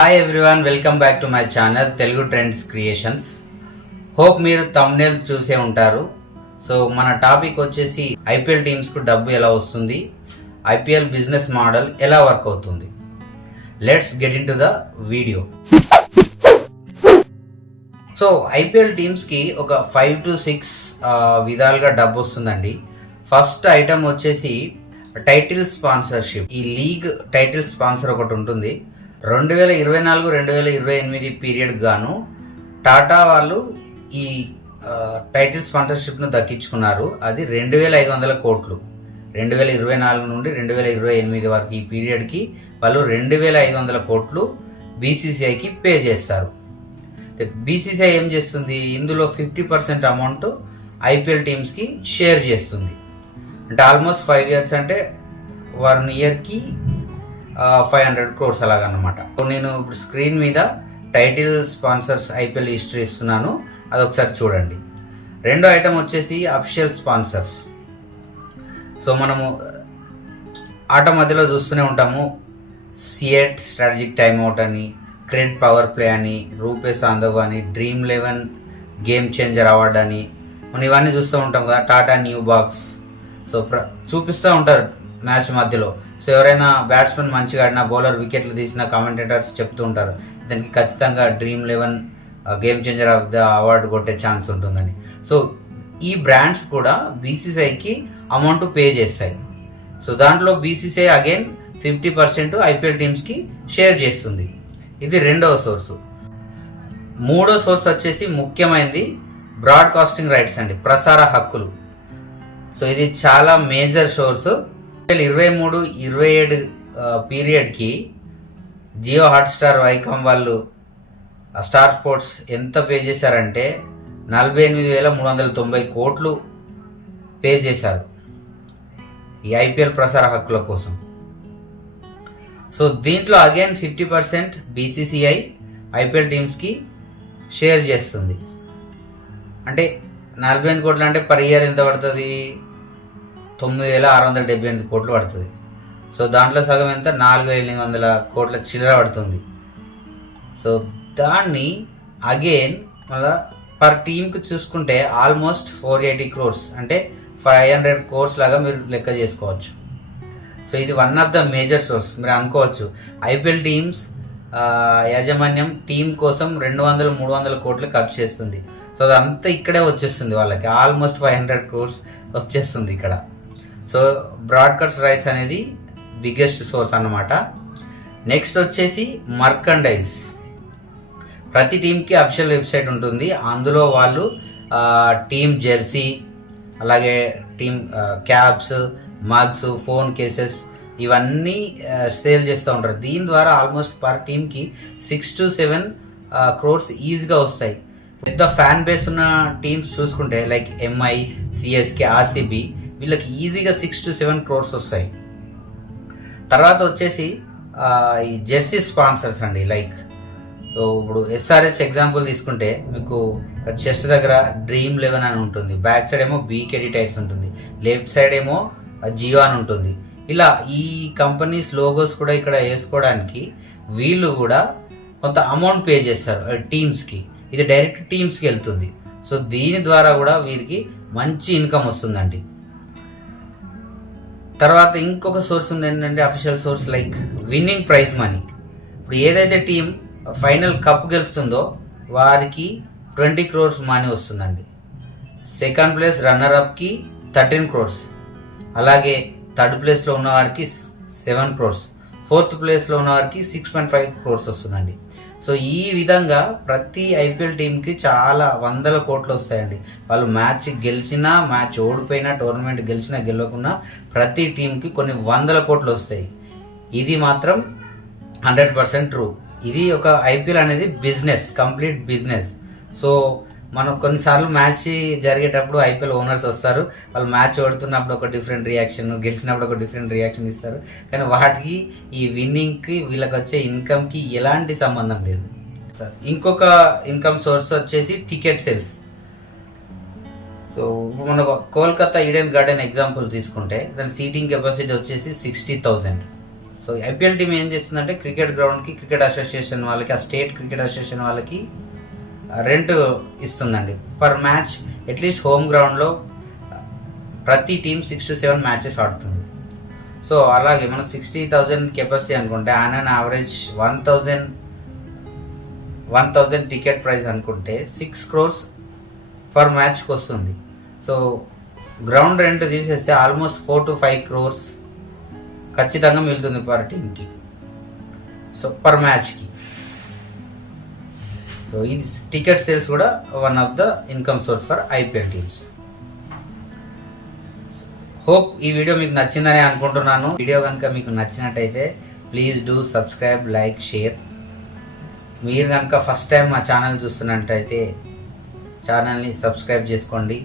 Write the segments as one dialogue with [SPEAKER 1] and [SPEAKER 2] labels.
[SPEAKER 1] Hi everyone welcome back to my channel Telugu trends creations hope మీరు thumbnail చూసే ఉంటారు. So మన topic వచ్చేసి ఐపీఎల్ టీమ్స్కు డబ్బు ఎలా వస్తుంది? ఐపీఎల్ బిజినెస్ మోడల్ ఎలా వర్క్ అవుతుంది? Let's get into the video so IPL టీమ్స్కి ఒక ఫైవ్ టు సిక్స్ విధాలుగా డబ్బు వస్తుందండి. ఫస్ట్ ఐటమ్ వచ్చేసి టైటిల్ స్పాన్సర్షిప్ ఈ లీగ్ టైటిల్ స్పాన్సర్ ఒకటి ఉంటుంది. రెండు వేల ఇరవై నాలుగు రెండు వేల ఇరవై ఎనిమిది పీరియడ్ గాను టాటా వాళ్ళు ఈ టైటిల్ స్పాన్సర్షిప్ను దక్కించుకున్నారు. అది రెండు వేల ఐదు వందల కోట్లు. రెండు వేల ఇరవై నాలుగు నుండి రెండు వేల ఇరవై ఎనిమిది వరకు ఈ పీరియడ్కి వాళ్ళు రెండు వేల ఐదు వందల కోట్లు బీసీసీఐకి పే చేస్తారు. బీసీసీఐ ఏం చేస్తుంది? ఇందులో ఫిఫ్టీ పర్సెంట్ అమౌంట్ ఐపీఎల్ టీమ్స్కి షేర్ చేస్తుంది. అంటే ఆల్మోస్ట్ ఫైవ్ ఇయర్స్ అంటే వన్ ఇయర్కి ఫైవ్ హండ్రెడ్ క్రోర్స్ అలాగనమాట సో నేను ఇప్పుడు స్క్రీన్ మీద టైటిల్ స్పాన్సర్స్ ఐపీఎల్ హిస్టరీ ఇస్తున్నాను. అది ఒకసారి చూడండి. రెండో ఐటమ్ వచ్చేసి అఫిషియల్ స్పాన్సర్స్ సో మనము ఆట మధ్యలో చూస్తూనే ఉంటాము. సిఎట్ స్ట్రాటజిక్ టైమ్అవుట్ అని క్రెడిట్ పవర్ ప్లే అని రూపే సాందవ్ అని Dream Eleven game changer award అని. మనం ఇవన్నీ చూస్తూ ఉంటాం కదా టాటా న్యూ బాక్స్ సో ప్ర చూపిస్తూ ఉంటారు. మ్యాచ్ మధ్యలో. సో ఎవరైనా బ్యాట్స్మెన్ మంచిగా ఆడినా బౌలర్ వికెట్లు తీసిన కామెంటేటర్స్ చెప్తూ ఉంటారు. దానికి ఖచ్చితంగా dream eleven game changer of the award కొట్టే ఛాన్స్ ఉంటుందని. సో ఈ బ్రాండ్స్ కూడా బీసీసీఐకి అమౌంట్ పే చేస్తాయి. సో దాంట్లో BCCI again fifty percent IPL టీమ్స్కి share చేస్తుంది. ఇది రెండవ సోర్సు మూడో సోర్స్ వచ్చేసి ముఖ్యమైనది బ్రాడ్కాస్టింగ్ రైట్స్ అండి ప్రసార హక్కులు. సో ఇది చాలా మేజర్ సోర్సు వేల ఇరవై మూడు ఇరవై ఏడు పీరియడ్కి జియో హాట్స్టార్ వైకామ్ వాళ్ళు స్టార్ స్పోర్ట్స్ ఎంత పే చేశారంటే నలభై ఎనిమిది వేల మూడు వందల తొంభై కోట్లు పే చేశారు ఈ ఐపీఎల్ ప్రసార హక్కుల కోసం. సో దీంట్లో again fifty percent BCCI IPL టీమ్స్కి share చేస్తుంది. అంటే నలభై ఎనిమిది కోట్లు అంటే పర్ ఇయర్ ఎంత పడుతుంది? తొమ్మిది వేల ఆరు వందల డెబ్బై ఎనిమిది కోట్లు పడుతుంది. సో దాంట్లో సగం ఎంత? నాలుగు వేల ఎనిమిది వందల కోట్ల చిల్లర పడుతుంది. సో దాన్ని అగైన్ మళ్ళా పర్ టీమ్కి చూసుకుంటే ఆల్మోస్ట్ ఫోర్ ఎయిటీ క్రోర్స్ అంటే ఫైవ్ హండ్రెడ్ క్రోర్స్ లాగా మీరు లెక్క చేసుకోవచ్చు. సో ఇది one of the major source మీరు అనుకోవచ్చు ఐపీఎల్ టీమ్స్ యాజమాన్యం టీం కోసం రెండు వందల మూడు వందల కోట్లు ఖర్చు చేస్తుంది. సో అదంతా ఇక్కడే వచ్చేస్తుంది వాళ్ళకి. ఆల్మోస్ట్ ఫైవ్ హండ్రెడ్ క్రోర్స్ వచ్చేస్తుంది ఇక్కడ. సో బ్రాడ్కాస్ట్ రైట్స్ అనేది బిగ్గెస్ట్ సోర్స్ అన్నమాట. నెక్స్ట్ వచ్చేసి మర్కండైజ్. ప్రతి టీంకి అఫిషియల్ వెబ్సైట్ ఉంటుంది. అందులో వాళ్ళు టీమ్ జెర్సీ అలాగే team caps mugs phone cases ఇవన్నీ సేల్ చేస్తూ ఉంటారు. దీని ద్వారా ఆల్మోస్ట్ పర్ టీమ్కి సిక్స్ టు సెవెన్ క్రోర్స్ ఈజీగా వస్తాయి. పెద్ద ఫ్యాన్ బేస్ ఉన్న టీమ్స్ చూసుకుంటే లైక్ ఎంఐ సిఎస్కే ఆర్సీబీ వీళ్ళకి ఈజీగా సిక్స్ టు సెవెన్ క్రోర్స్ వస్తాయి. తర్వాత వచ్చేసి ఈ జెర్సీ స్పాన్సర్స్ అండి లైక్ సో ఇప్పుడు ఎస్ఆర్హెచ్ ఎగ్జాంపుల్ తీసుకుంటే మీకు చెస్ట్ దగ్గర డ్రీమ్ లెవెన్ అని ఉంటుంది బ్యాక్ సైడ్ ఏమో బీకెడి టైర్స్ ఉంటుంది లెఫ్ట్ సైడ్ ఏమో జియో అని ఉంటుంది. ఇలా ఈ కంపెనీస్ లోగోస్ కూడా ఇక్కడ వేసుకోవడానికి వీళ్ళు కూడా కొంత అమౌంట్ పే చేస్తారు టీమ్స్కి ఇది డైరెక్ట్ టీమ్స్కి వెళ్తుంది. సో దీని ద్వారా కూడా వీరికి మంచి ఇన్కమ్ వస్తుందండి. తర్వాత ఇంకొక సోర్స్ ఉంది ఏంటంటే official source like winning prize money ఇప్పుడు ఏదైతే టీం ఫైనల్ కప్ గెలుస్తుందో వారికి ట్వంటీ క్రోర్స్ మనీ వస్తుందండి. సెకండ్ ప్లేస్ రన్నర్ అప్కి థర్టీన్ క్రోర్స్ అలాగే థర్డ్ ప్లేస్లో ఉన్న వారికి సెవెన్ క్రోర్స్ ఫోర్త్ ప్లేస్లో ఉన్న వారికి సిక్స్ పాయింట్ ఫైవ్ క్రోర్స్ వస్తుందండి. సో ఈ విధంగా ప్రతి ఐపీఎల్ టీంకి చాలా వందల కోట్లు వస్తాయండి. వాళ్ళు మ్యాచ్ గెలిచినా మ్యాచ్ ఓడిపోయినా టోర్నమెంట్ గెలిచినా గెలవకున్నా ప్రతి టీంకి కొన్ని వందల కోట్లు వస్తాయి. ఇది మాత్రం హండ్రెడ్ పర్సెంట్ ట్రూ ఇది ఒక ఐపీఎల్ అనేది బిజినెస్ కంప్లీట్ బిజినెస్ సో మనం కొన్నిసార్లు మ్యాచ్ జరిగేటప్పుడు ఐపీఎల్ ఓనర్స్ వస్తారు. వాళ్ళు మ్యాచ్ ఓడుతున్నప్పుడు ఒక డిఫరెంట్ రియాక్షన్ గెలిచినప్పుడు ఒక డిఫరెంట్ రియాక్షన్ ఇస్తారు. కానీ వాటికి ఈ విన్నింగ్కి వీళ్ళకి వచ్చే ఇన్కమ్కి ఎలాంటి సంబంధం లేదు. సార్ ఇంకొక ఇన్కమ్ సోర్స్ వచ్చేసి టికెట్ సేల్స్ సో ఇప్పుడు మనకు కోల్కతా ఈడెన్ గార్డెన్ ఎగ్జాంపుల్ తీసుకుంటే దాని సీటింగ్ కెపాసిటీ వచ్చేసి sixty thousand so IPL team ఏం చేస్తుందంటే క్రికెట్ గ్రౌండ్కి క్రికెట్ అసోసియేషన్ వాళ్ళకి ఆ స్టేట్ క్రికెట్ అసోసియేషన్ వాళ్ళకి రెంట్ ఇస్తుందండి. Per match at least home గ్రౌండ్లో ప్రతి team six to seven matches ఆడుతుంది. సో అలాగే మనం సిక్స్టీ థౌజండ్ కెపాసిటీ అనుకుంటే on an average one thousand one thousand ticket price అనుకుంటే సిక్స్ క్రోర్స్ పర్ మ్యాచ్కి వస్తుంది. సో గ్రౌండ్ రెంట్ తీసేస్తే almost four to five crores ఖచ్చితంగా మిగులుతుంది పర్ టీంకి సో పర్ మ్యాచ్కి సో ఇది టికెట్ సేల్స్ కూడా one of the income source for IPL teams hope ఈ వీడియో మీకు నచ్చిందని అనుకుంటున్నాను. వీడియో కనుక మీకు నచ్చినట్టయితే please do subscribe like share మీరు కనుక ఫస్ట్ టైం మా ఛానల్ చూస్తున్నట్టయితే ఛానల్ని సబ్స్క్రైబ్ చేసుకోండి.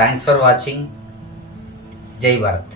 [SPEAKER 1] థ్యాంక్స్ ఫర్ వాచింగ్ జై భారత్